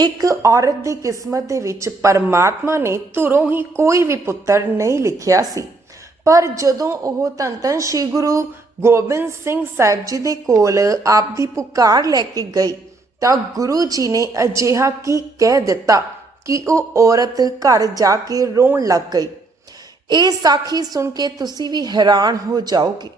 ਇੱਕ ਔਰਤ ਦੀ ਕਿਸਮਤ ਦੇ ਵਿੱਚ ਪਰਮਾਤਮਾ ਨੇ ਧੁਰੋਂ ਹੀ ਕੋਈ ਵੀ ਪੁੱਤਰ ਨਹੀਂ ਲਿਖਿਆ ਸੀ। ਪਰ ਜਦੋਂ ਉਹ ਧੰਨ ਧੰਨ ਸ੍ਰੀ ਗੁਰੂ ਗੋਬਿੰਦ ਸਿੰਘ ਸਾਹਿਬ ਜੀ ਦੇ ਕੋਲ ਆਪ ਦੀ ਪੁਕਾਰ ਲੈ ਕੇ ਗਈ, ਤਾਂ ਗੁਰੂ ਜੀ ਨੇ ਅਜਿਹਾ ਕੀ ਕਹਿ ਦਿੱਤਾ ਕਿ ਉਹ ਔਰਤ ਘਰ ਜਾ ਕੇ ਰੋਣ ਲੱਗ ਗਈ। ਇਹ ਸਾਖੀ ਸੁਣ ਕੇ ਤੁਸੀਂ ਵੀ ਹੈਰਾਨ ਹੋ ਜਾਓਗੇ।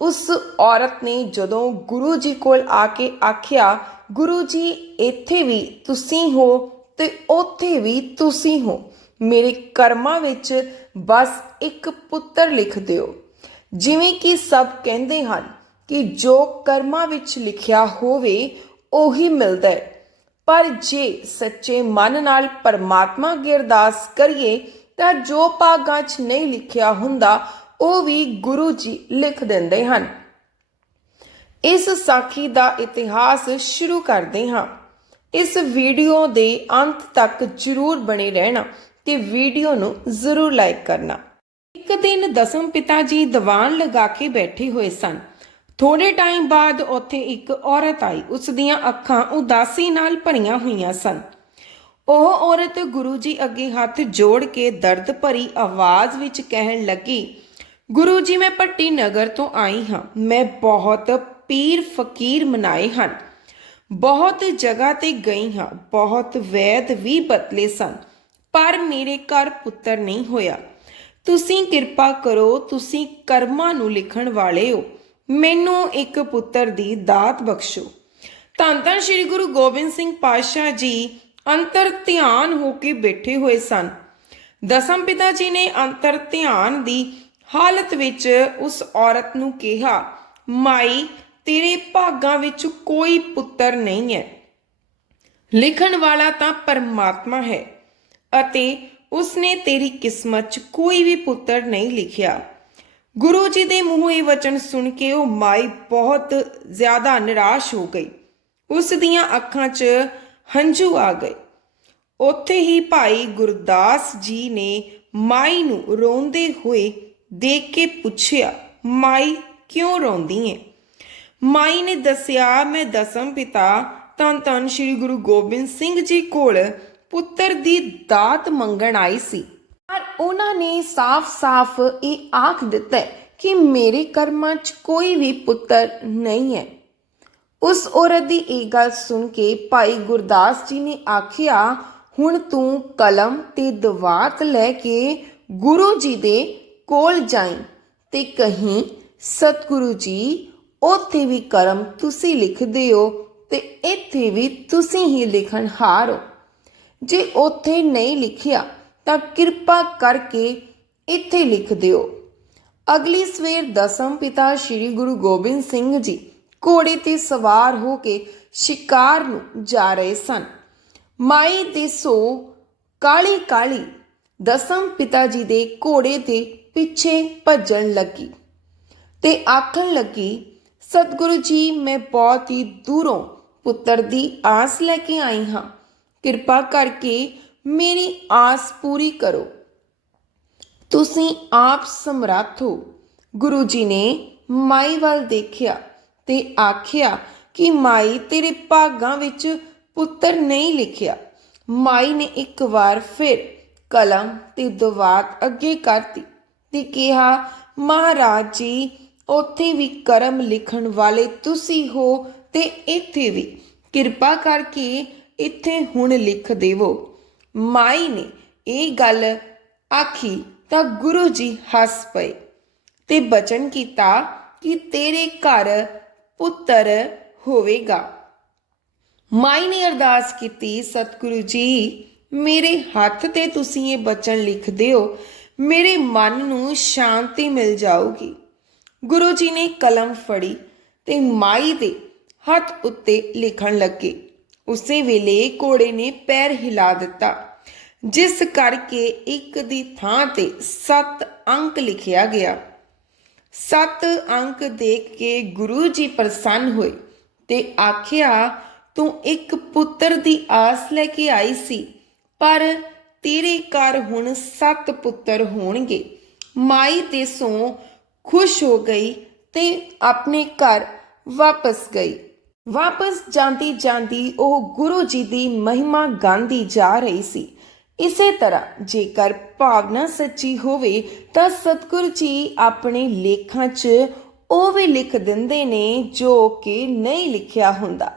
ਉਸ ਔਰਤ ਨੇ ਜਦੋਂ ਗੁਰੂ ਜੀ ਕੋਲ ਆ ਕੇ ਆਖਿਆ ਗੁਰੂ ਜੀ, ਇੱਥੇ ਵੀ ਤੁਸੀਂ ਹੋ ਤੇ ਉੱਥੇ ਵੀ ਤੁਸੀਂ ਹੋ। ਮੇਰੇ ਕਰਮਾਂ ਵਿੱਚ ਬਸ ਇੱਕ ਪੁੱਤਰ ਲਿਖ ਦਿਓ। ਜਿਵੇਂ ਕਿ ਸਭ ਕਹਿੰਦੇ ਹਨ ਕਿ ਜੋ ਕਰਮਾਂ ਵਿੱਚ ਲਿਖਿਆ ਹੋਵੇ, ਉਹੀ ਮਿਲਦਾ ਹੈ। ਪਰ ਜੇ ਸੱਚੇ ਮਨ ਨਾਲ ਪਰਮਾਤਮਾ ਅੱਗੇ ਅਰਦਾਸ ਕਰੀਏ, ਤਾਂ ਜੋ ਭਾਗਾਂ 'ਚ ਨਹੀਂ ਲਿਖਿਆ ਹੁੰਦਾ, ਉਹ ਵੀ ਗੁਰੂ ਜੀ ਲਿਖ ਦਿੰਦੇ ਹਨ। ਇਸ ਸਾਖੀ ਦਾ ਇਤਿਹਾਸ ਸ਼ੁਰੂ ਕਰਦੇ ਹਾਂ। ਇਸ ਵੀਡੀਓ ਦੇ ਅੰਤ ਤੱਕ ਜਰੂਰ ਬਣੇ ਰਹਿਣਾ ਤੇ ਵੀਡੀਓ ਨੂੰ ਜ਼ਰੂਰ ਲਾਈਕ ਕਰਨਾ। ਇੱਕ ਦਿਨ ਦਸਮ ਪਿਤਾ ਜੀ ਦੀਵਾਨ ਲਗਾ ਕੇ ਬੈਠੇ ਹੋਏ ਸਨ। ਥੋੜੇ ਟਾਈਮ ਬਾਅਦ ਉੱਥੇ ਇੱਕ ਔਰਤ ਆਈ। ਉਸ ਦੀਆਂ ਅੱਖਾਂ ਉਦਾਸੀ ਨਾਲ ਭਰੀਆਂ ਹੋਈਆਂ ਸਨ। ਉਹ ਔਰਤ ਗੁਰੂ ਜੀ ਅੱਗੇ ਹੱਥ ਜੋੜ ਕੇ ਦਰਦ ਭਰੀ ਆਵਾਜ਼ ਵਿੱਚ ਕਹਿਣ ਲੱਗੀ, ਗੁਰੂ ਜੀ, ਮੈਂ ਪੱਟੀ ਨਗਰ ਤੋਂ ਆਈ ਹਾਂ। ਮੈਂ ਬਹੁਤ ਪੀਰ ਫਕੀਰ ਮਨਾਏ ਹਨ। ਬਹੁਤ ਜਗ੍ਹਾ ਤੇ ਗਈ ਹਾਂ, ਬਹੁਤ ਵੈਦ ਵੀ ਬਤਲੇ ਸਨ, ਪਰ ਮੇਰੇ ਘਰ ਪੁੱਤਰ ਨਹੀਂ ਹੋਇਆ। ਤੁਸੀਂ ਕਿਰਪਾ ਕਰੋ, ਤੁਸੀਂ ਕਰਮਾਂ ਨੂੰ ਲਿਖਣ ਵਾਲੇ ਹੋ। ਮੈਨੂੰ ਇੱਕ ਪੁੱਤਰ ਦੀ ਦਾਤ ਬਖਸ਼ੋ। ਧੰਨ ਧੰਨ ਸ੍ਰੀ ਗੁਰੂ ਗੋਬਿੰਦ ਸਿੰਘ ਪਾਤਸ਼ਾਹ ਜੀ ਅੰਤਰ ਧਿਆਨ ਹੋ ਕੇ ਬੈਠੇ ਹੋਏ ਸਨ। ਦਸਮ ਪਿਤਾ ਜੀ ਨੇ ਅੰਤਰ ਧਿਆਨ ਦੀ ਹਾਲਤ ਵਿੱਚ ਉਸ ਔਰਤ ਨੂੰ ਕਿਹਾ, ਮਾਈ ਤੇਰੇ ਭਾਗਾਂ ਵਿੱਚ ਕੋਈ ਪੁੱਤਰ ਨਹੀਂ ਹੈ। ਲਿਖਣ ਵਾਲਾ ਤਾਂ ਪਰਮਾਤਮਾ ਹੈ ਅਤੇ ਉਸਨੇ ਤੇਰੀ ਕਿਸਮਤ 'ਚ ਕੋਈ ਵੀ ਪੁੱਤਰ ਨਹੀਂ ਲਿਖਿਆ। ਗੁਰੂ ਜੀ ਦੇ ਮੂੰਹੋਂ ਇਹ ਵਚਨ ਸੁਣ ਕੇ ਉਹ ਮਾਈ ਬਹੁਤ ਜ਼ਿਆਦਾ ਨਿਰਾਸ਼ ਹੋ ਗਈ। ਉਸ ਦੀਆਂ ਅੱਖਾਂ 'ਚ ਹੰਝੂ ਆ ਗਏ। ਉੱਥੇ ਹੀ ਭਾਈ ਗੁਰਦਾਸ ਜੀ ਨੇ ਮਾਈ ਨੂੰ ਰੋਂਦੇ ਹੋਏ ਦੇਖ ਕੇ ਪੁੱਛਿਆ, ਮਾਈ, ਕਿਉਂ ਰੋਂਦੀ ਹੈ ਮਾਈ ਨੇ ਦੱਸਿਆ, ਮੈਂ ਦਸਮ ਪਿਤਾ। ਧੰਨ ਧੰਨ ਸ੍ਰੀ ਗੁਰੂ ਗੋਬਿੰਦ ਸਿੰਘ ਜੀ ਕੋਲ ਪੁੱਤਰ ਦੀ ਦਾਤ ਮੰਗਣ ਆਈ ਸੀ। ਪਰ ਉਹਨਾਂ ਨੇ ਸਾਫ਼-ਸਾਫ਼ ਇਹ ਆਖ ਦਿੱਤਾ ਕਿ ਮੇਰੇ ਕਰਮਾਂ 'ਚ ਕੋਈ ਵੀ ਪੁੱਤਰ ਨਹੀਂ ਹੈ। ਉਸ ਔਰਤ ਦੀ ਇਹ ਗੱਲ ਸੁਣ ਕੇ ਭਾਈ ਗੁਰਦਾਸ ਜੀ ਨੇ ਆਖਿਆ, ਹੁਣ ਤੂੰ ਕਲਮ ਤੇ ਦਵਾਤ ਲੈ ਕੇ ਗੁਰੂ ਜੀ ਦੇ ਕੋਲ ਜਾਈ ਤੇ ਕਹੀਂ, ਸਤਿਗੁਰੂ ਜੀ ਉੱਥੇ ਵੀ ਕਰਮ ਤੁਸੀਂ ਲਿਖਦੇ ਹੋ ਤੇ ਇੱਥੇ ਵੀ ਤੁਸੀਂ ਹੀ ਲਿਖਣ ਹਾਰੋ ਜੇ ਉੱਥੇ ਨਹੀਂ ਲਿਖਿਆ, ਤਾਂ ਕਿਰਪਾ ਕਰਕੇ ਇੱਥੇ ਲਿਖ ਦਿਓ। ਅਗਲੀ ਸਵੇਰ ਦਸਮ ਪਿਤਾ ਸ੍ਰੀ ਗੁਰੂ ਗੋਬਿੰਦ ਸਿੰਘ ਜੀ ਘੋੜੇ ਤੇ ਸਵਾਰ ਹੋ ਕੇ ਸ਼ਿਕਾਰ ਨੂੰ ਜਾ ਰਹੇ ਸਨ। ਮਾਈ ਦੇ ਸੋ ਕਾਲੀ ਕਾਲੀ ਦਸਮ ਪਿਤਾ ਜੀ ਦੇ ਘੋੜੇ ਦੇ ਪਿੱਛੇ ਭੱਜਣ ਲੱਗੀ ਤੇ ਆਖਣ ਲੱਗੀ ਸਤਿਗੁਰੂ ਜੀ, ਮੈਂ ਬਹੁਤ ਹੀ ਦੂਰੋਂ ਪੁੱਤਰ ਦੀ ਆਸ ਲੈ ਕੇ ਆਈ ਹਾਂ। ਕਿਰਪਾ ਕਰਕੇ ਮੇਰੀ ਆਸ ਪੂਰੀ ਕਰੋ। ਤੁਸੀਂ ਆਪ ਸਮਰੱਥ ਹੋ। ਗੁਰੂ ਜੀ ਨੇ ਮਾਈ ਵੱਲ ਦੇਖਿਆ ਤੇ ਆਖਿਆ ਕਿ ਮਾਈ ਤੇਰੇ ਭਾਗਾਂ ਵਿੱਚ ਪੁੱਤਰ ਨਹੀਂ ਲਿਖਿਆ। ਮਾਈ ਨੇ ਇੱਕ ਵਾਰ ਫਿਰ ਕਲਮ ਤੇ ਦਵਾਤ ਅੱਗੇ ਕਰਤੀ ਤੇ ਕਿਹਾ, ਮਹਾਰਾਜ ਜੀ ਉੱਥੇ ਵੀ ਕਰਮ ਲਿਖਣ ਵਾਲੇ ਤੁਸੀਂ ਹੋ ਤੇ ਇੱਥੇ ਵੀ। ਕਿਰਪਾ ਕਰਕੇ ਇੱਥੇ ਹੁਣ ਲਿਖ ਦੇਵੋ। ਮਾਈ ਨੇ ਇਹ ਗੱਲ ਆਖੀ ਤਾਂ ਗੁਰੂ ਜੀ ਹੱਸ ਪਏ ਤੇ ਬਚਨ ਕੀਤਾ ਕਿ ਤੇਰੇ ਘਰ ਪੁੱਤਰ ਹੋਵੇਗਾ। ਮਾਈ ਨੇ ਅਰਦਾਸ ਕੀਤੀ, ਸਤਿਗੁਰੂ ਜੀ, ਮੇਰੇ ਹੱਥ ਤੇ ਤੁਸੀਂ ਇਹ ਬਚਨ ਲਿਖ ਦਿਓ। ਮੇਰੇ ਮਨ ਨੂੰ ਸ਼ਾਂਤੀ ਮਿਲ ਜਾਊਗੀ। ਗੁਰੂ ਜੀ ਨੇ ਕਲਮ ਫੜੀ ਤੇ ਮਾਈ ਦੇ ਹੱਥ ਉੱਤੇ ਲਿਖਣ ਲੱਗੇ। ਉਸੇ ਵੇਲੇ ਘੋੜੇ ਨੇ ਪੈਰ ਹਿਲਾ ਦਿੱਤਾ, ਜਿਸ ਕਰਕੇ ਇੱਕ ਦੀ ਥਾਂ ਤੇ 7 ਅੰਕ ਲਿਖਿਆ ਗਿਆ। 7 ਅੰਕ ਦੇਖ ਕੇ ਗੁਰੂ ਜੀ ਪ੍ਰਸੰਨ ਹੋਏ ਤੇ ਆਖਿਆ, ਤੂੰ ਇੱਕ ਪੁੱਤਰ ਦੀ ਆਸ ਲੈ ਕੇ ਆਈ ਸੀ, ਪਰ ਤੇਰੇ ਘਰ ਹੁਣ 7 ਪੁੱਤਰ ਹੋਣਗੇ। ਮਾਈ ਤੇ ਸੋ ਖੁਸ਼ ਹੋ ਗਈ ਤੇ ਆਪਣੇ ਘਰ ਵਾਪਸ ਗਈ। ਵਾਪਸ ਜਾਂਦੀ ਜਾਂਦੀ ਉਹ ਗੁਰੂ ਜੀ ਦੀ ਮਹਿਮਾ ਗਾਉਂਦੀ ਜਾ ਰਹੀ ਸੀ। ਇਸੇ ਤਰ੍ਹਾਂ ਜੇਕਰ ਭਾਵਨਾ ਸੱਚੀ ਹੋਵੇ ਤਾਂ ਸਤਿਗੁਰੂ ਜੀ ਆਪਣੇ ਲੇਖਾਂ 'ਚ ਉਹ ਵੀ ਲਿਖ ਦਿੰਦੇ ਨੇ ਜੋ ਕਿ ਨਹੀਂ ਲਿਖਿਆ ਹੁੰਦਾ।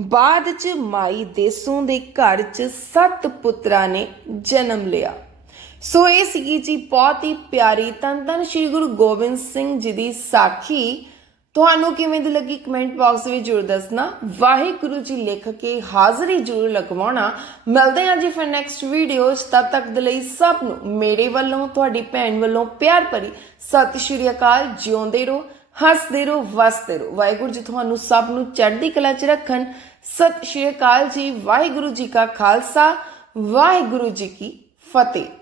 ਬਾਅਦ 'ਚ ਮਾਈ ਦੇਸੋਂ ਦੇ ਘਰ 'ਚ ਸੱਤ ਪੁੱਤਰਾਂ ਨੇ ਜਨਮ ਲਿਆ। ਸੋ ਇਹ ਸੀਗੀ ਜੀ ਬਹੁਤ ਹੀ ਪਿਆਰੀ ਤਨ ਤਨ ਸ਼੍ਰੀ ਗੁਰੂ ਗੋਬਿੰਦ ਸਿੰਘ ਜੀ ਦੀ ਸਾਖੀ। ਤੁਹਾਨੂੰ ਕਿਵੇਂ ਦੀ ਲੱਗੀ ਕਮੈਂਟ ਬਾਕਸ ਵਿੱਚ ਜਰੂਰ ਦੱਸਣਾ। ਵਾਹਿਗੁਰੂ ਜੀ ਲਿਖ ਕੇ ਹਾਜ਼ਰੀ ਜਰੂਰ ਲਗਵਾਉਣਾ। ਮਿਲਦੇ ਹਾਂ ਜੀ ਫਿਰ ਨੈਕਸਟ ਵੀਡੀਓਜ਼ ਤਦ ਤੱਕ ਦੇ ਲਈ ਸਭ ਨੂੰ ਮੇਰੇ ਵੱਲੋਂ, ਤੁਹਾਡੀ ਭੈਣ ਵੱਲੋਂ ਪਿਆਰ ਭਰੀ ਸਤਿ ਸ਼੍ਰੀ ਅਕਾਲ। ਜਿਉਂਦੇ ਰਹੋ, ਹੱਸਦੇ ਰਹੋ, ਵਸਦੇ ਰਹੋ। ਵਾਹਿਗੁਰੂ ਜੀ ਤੁਹਾਨੂੰ ਸਭ ਨੂੰ ਚੜ੍ਹਦੀ ਕਲਾ 'ਚ ਰੱਖਣ। ਸਤਿ ਸ਼੍ਰੀ ਅਕਾਲ ਜੀ। ਵਾਹਿਗੁਰੂ ਜੀ ਕਾ ਖਾਲਸਾ। ਵਾਹਿਗੁਰੂ ਜੀ ਕੀ ਫਤਿਹ।